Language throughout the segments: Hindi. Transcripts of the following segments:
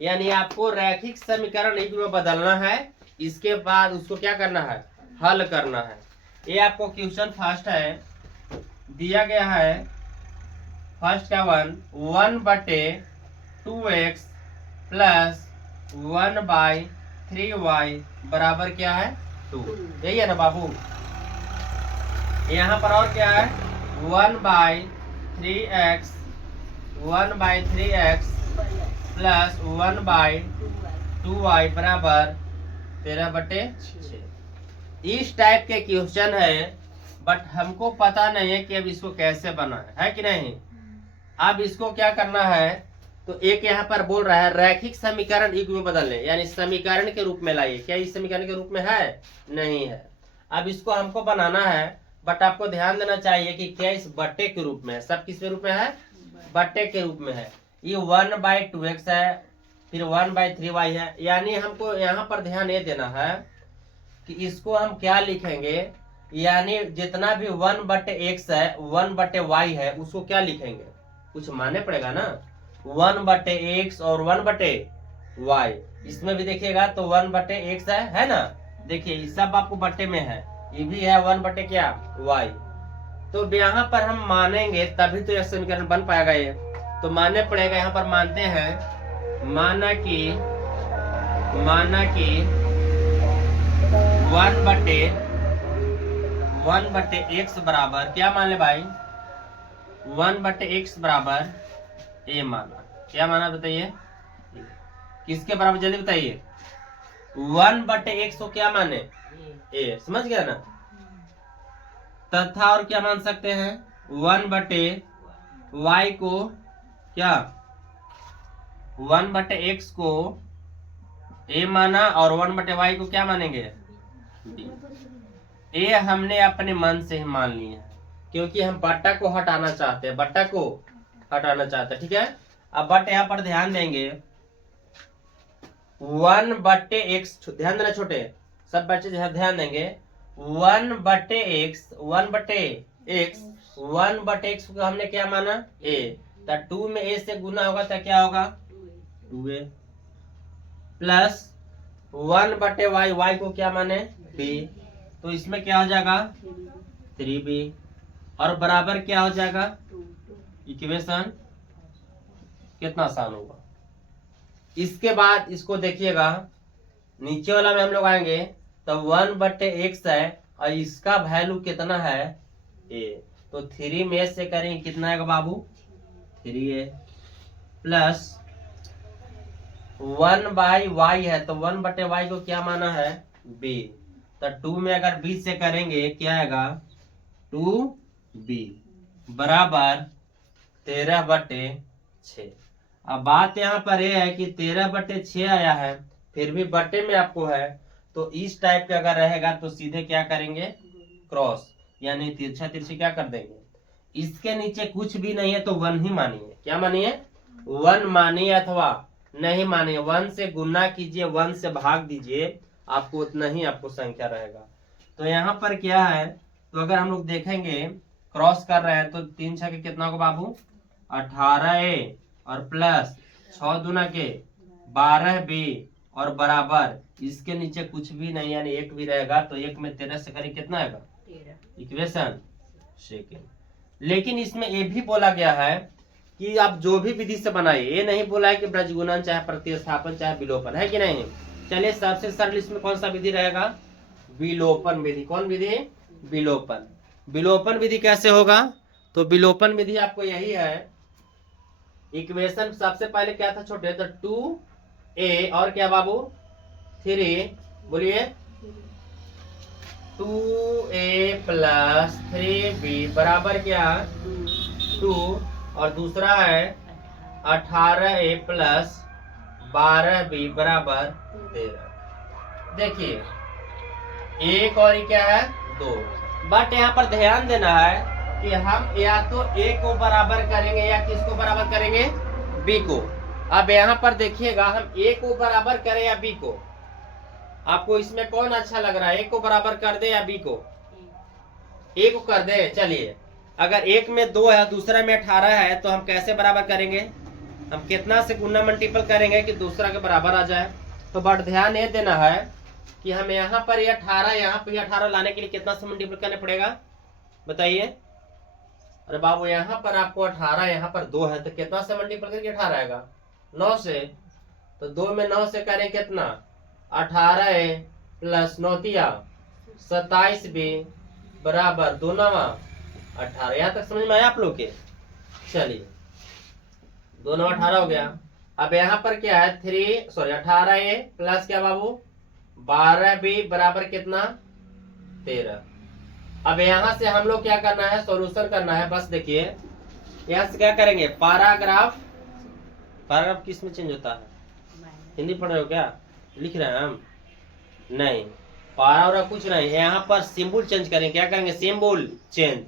यानी आपको रैखिक समीकरण एक में बदलना है, इसके बाद उसको क्या करना है, हल करना है। ये आपको क्वेश्चन फर्स्ट है, दिया गया है फर्स्ट का 1/2x प्लस 1/3y बराबर क्या है 2। यही है ना बाबू। यहाँ पर और क्या है 1/3x प्लस 1/2y बराबर 13/6। इस टाइप के क्वेश्चन है, बट हमको पता नहीं है कि अब इसको कैसे बनाए, है कि नहीं। अब इसको क्या करना है, तो एक यहाँ पर बोल रहा है रैखिक समीकरण युग्म में बदलने, यानी समीकरण के रूप में लाइए। क्या इस समीकरण के रूप में है, नहीं है। अब इसको हमको बनाना है, बट आपको ध्यान देना चाहिए कि क्या इस बट्टे के रूप में है, सब किस रूप में है, बट्टे के रूप में है। ये 1/2x है, फिर 1/3y है, यानी हमको यहाँ पर ध्यान ये देना है कि इसको हम क्या लिखेंगे, यानी जितना भी 1/x है 1/y है उसको क्या लिखेंगे, कुछ मानने पड़ेगा ना। 1/x और 1/y, इसमें भी देखिएगा तो 1/x है ना। देखिए सब आपको बट्टे में है, ये भी है 1/y। तो यहाँ पर हम मानेंगे तभी तो यह समीकरण बन पाएगा। ये तो मानने पड़ेगा। यहाँ पर मानते हैं, माना कि 1/x बराबर क्या मान ले भाई, 1/x बराबर a माना। क्या माना बताइए, किसके बराबर, जल्दी बताइए। 1/x को क्या माने, a, समझ गया ना। तथा और क्या मान सकते हैं, 1/y को क्या, 1/x को a माना और 1/y को क्या मानेंगे, b। ये हमने अपने मन से ही मान लिया, क्योंकि हम बट्टा को हटाना चाहते हैं, बट्टा को हटाना चाहते हैं, ठीक है। अब बट यहाँ पर ध्यान देंगे, 1/x, ध्यान देना छोटे सब बच्चे ध्यान देंगे। 1/x को हमने क्या माना, a, तो 2 में a से गुना होगा तो क्या होगा 2a, प्लस 1/y को क्या माने b, तो इसमें क्या हो जाएगा 3b, और बराबर क्या हो जाएगा, इक्वेशन कितना आसान होगा। इसके बाद इसको देखिएगा, नीचे वाला में हम लोग आएंगे तो 1/x है और इसका वैल्यू कितना है a, तो 3 में से करेंगे कितना आएगा बाबू 3a, प्लस 1/y है तो 1/y को क्या माना है b, तो 2 में अगर b से करेंगे क्या आएगा 2b बराबर 13/6। अब बात यहाँ पर यह है कि 13/6 आया है, फिर भी बट्टे में आपको है, तो इस टाइप का अगर रहेगा तो सीधे क्या करेंगे क्रॉस, यानी तिरछा तिरछी क्या कर देंगे। इसके नीचे कुछ भी नहीं है तो 1 ही मानिए। क्या मानिए, 1 मानिए अथवा नहीं मानिए, 1 से गुना कीजिए, 1 से भाग दीजिए, आपको उतना ही आपको संख्या रहेगा। तो यहाँ पर क्या है, तो अगर हम लोग देखेंगे क्रॉस कर रहे हैं तो 3 6 के कितना होगा बाबू 18a, और प्लस 6 दूना के 12b, और बराबर इसके नीचे कुछ भी नहीं, यानी 1 भी रहेगा, तो 1 में 13 से करें कितना आएगा, इक्वेशन सेकेंड। लेकिन इसमें ये भी बोला गया है कि आप जो भी विधि से बनाइए, ये नहीं बोला है कि ब्रजगुणन चाहे प्रतिस्थापन चाहे विलोपन, है कि नहीं। चलिए सबसे सरल इसमें कौन सा विधि रहेगा, विलोपन विधि। कौन विधि, विलोपन। विलोपन विधि कैसे होगा, तो विलोपन विधि आपको यही है, इक्वेशन सबसे पहले क्या था छोटे, तो 2a और क्या बाबू 3, बोलिए 2a प्लस 3b बराबर क्या 2, और दूसरा है 18a प्लस 12b बराबर 13। देखिए एक और ये क्या है 2, बट यहाँ पर ध्यान देना है कि हम या तो a को बराबर करेंगे या किसको बराबर करेंगे, b को। अब यहाँ पर देखिएगा हम a को बराबर करें या b को, आपको इसमें कौन अच्छा लग रहा है, a को बराबर कर दे या b को, a को कर दे। चलिए अगर एक में 2 है दूसरा में 18 है तो हम कैसे बराबर करेंगे, हम कितना से गुना मल्टीपल करेंगे कि दूसरा के बराबर आ जाए। तो बट ध्यान ये देना है कि हम यहाँ पर ये 18 यहाँ पर 18 लाने के लिए कितना से मल्टीपल करने पड़ेगा बताइए। अरे बाबू यहाँ पर आपको 18 यहाँ पर 2 है तो कितना से मल्टीपल करके 18 आएगा 9 से। तो 2 में 9 से करें कितना 18 प्लस 9 तिया 27 भी बराबर 2 9 18। यहाँ तक समझ में आया आप लोग के। चलिए 2 9 18 हो गया। अब यहाँ पर क्या है 18a प्लस क्या बाबू 12b बराबर कितना 13। अब यहाँ से हम लोग क्या करना है सॉल्यूशन करना है। बस देखिए यहाँ से क्या करेंगे पैराग्राफ किस में चेंज होता है हिंदी पढ़ रहे हो क्या लिख रहे हैं हम नहीं पैराग्राफ कुछ नहीं। यहाँ पर सिंबल चेंज करेंगे। क्या करेंगे सिंबल चेंज।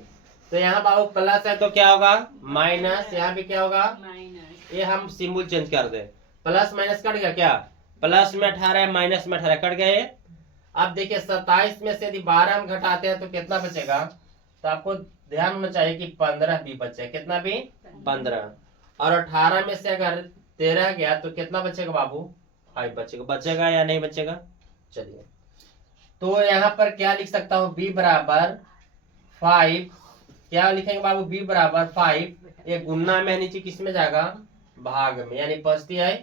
तो यहाँ बाबू प्लस है तो क्या होगा माइनस। यहाँ भी क्या होगा ये हम सिंबल चेंज कर दे। प्लस माइनस कट गया क्या प्लस में 18 माइनस में 18 कट गए। अब देखिए 27 में से यदि 12 हम घटाते हैं तो कितना बचेगा। तो आपको ध्यान होना चाहिए कि 15 भी बचे। कितना भी 15 और 18 में से अगर 13 गया तो कितना बचेगा बाबू 5 बचेगा। बचेगा या नहीं बचेगा। चलिए तो यहाँ पर क्या लिख सकता हूँ b बराबर 5। क्या लिखेंगे बाबू b बराबर 5। ये गुना में नीचे किस में जाएगा भाग में यानी 5 है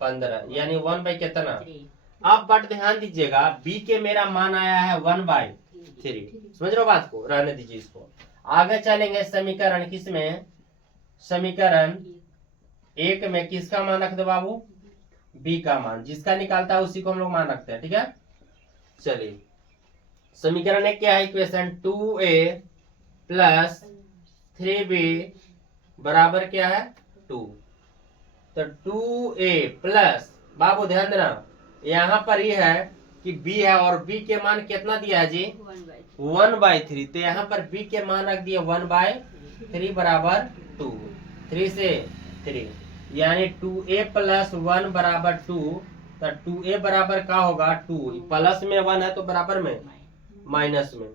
15 यानी 1 बाई कितना। अब बट ध्यान दीजिएगा b के मेरा मान आया है 1/3। समझ रहे हो बात को रहने दीजिए इसको। आगे चलेंगे समीकरण किस में समीकरण 1 में किसका मान रख दो बाबू b का मान। जिसका निकालता है उसी को हम लोग मान रखते हैं। ठीक है चलिए समीकरण 1 क्या है इक्वेशन 2a प्लस 3b बराबर क्या है 2। तो 2a प्लस बाबू ध्यान देना यहाँ पर ये है कि b है और b के मान कितना दिया है जी 1/3। तो यहाँ पर b के मान रख दिए 1/3 बराबर 2। 3 से 3 यानी 2a प्लस 1 बराबर 2। तो 2a बराबर क्या होगा 2 प्लस में 1 है तो बराबर में माइनस में।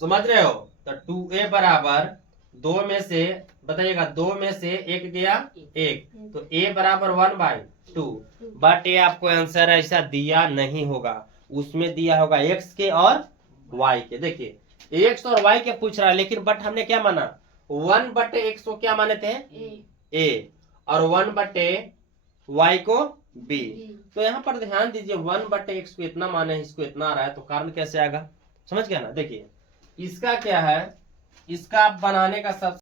समझ रहे हो। तो 2a बराबर 2 में से बताइएगा 2 में से 1 गया 1 तो a बराबर 1/2। बट ये आपको आंसर ऐसा दिया नहीं होगा। उसमें दिया होगा x के और y के। देखिए x और y के पूछ रहा है लेकिन बट हमने क्या माना 1/x को क्या माने थे a और 1/y को b। तो यहाँ पर ध्यान दीजिए 1/x को इतना माने इसको इतना आ रहा है तो कारण कैसे आएगा समझ गया ना। देखिए इसका क्या है इसका बनाने का सब